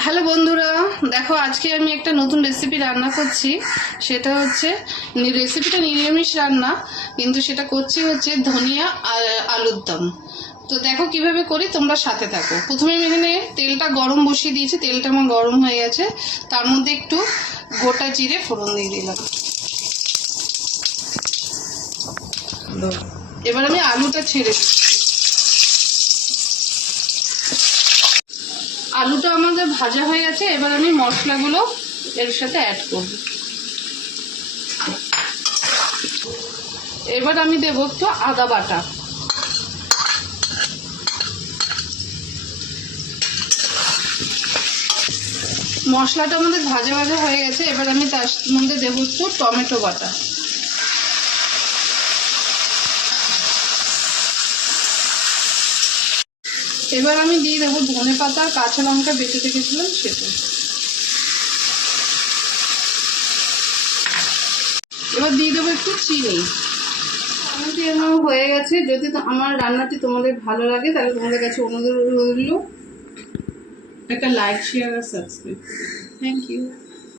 Hello বন্ধুরা, দেখো আজকে আমি একটা নতুন রেসিপি রান্না করছি। সেটা হচ্ছে রেসিপিটা নিরামিষ রান্না, কিন্তু সেটা করছি হচ্ছে ধনিয়া আর আলুর দম। তো দেখো কিভাবে করি, তোমরা সাথে থাকো। প্রথমে আমি এখানে তেলটা গরম বসিয়ে দিয়েছি, তেলটা আমার গরম হয়ে গেছে। তার মধ্যে একটু গোটা জিরে ফোড়ন দিয়ে দিলাম। এবার আমি আলুটা ছেড়ে দিচ্ছি। আলুটা আমাদের ভাজা হয়ে গেছে, এবার আমি মশলাগুলো এর সাথে অ্যাড করব। এবার আমি দেবো একটু আদা বাটা। মশলাটা আমাদের ভাজা ভাজা হয়ে গেছে, এবার আমি তার মধ্যে দেবো একটু টমেটো বাটা। এবার আমি দিয়ে দেবো ধনে পাতা আর কাঁচা লঙ্কা বেটে রেখেছিলাম সেটা। এবার দিয়ে দেবো একটু চিনি। রান্নাটি আমার হয়ে গেছে। যদি আমার রান্নাটি তোমাদের ভালো লাগে তাহলে তোমাদের কাছে অনুরোধ রইল একটা লাইক, শেয়ার আর সাবস্ক্রাইব। Thank you.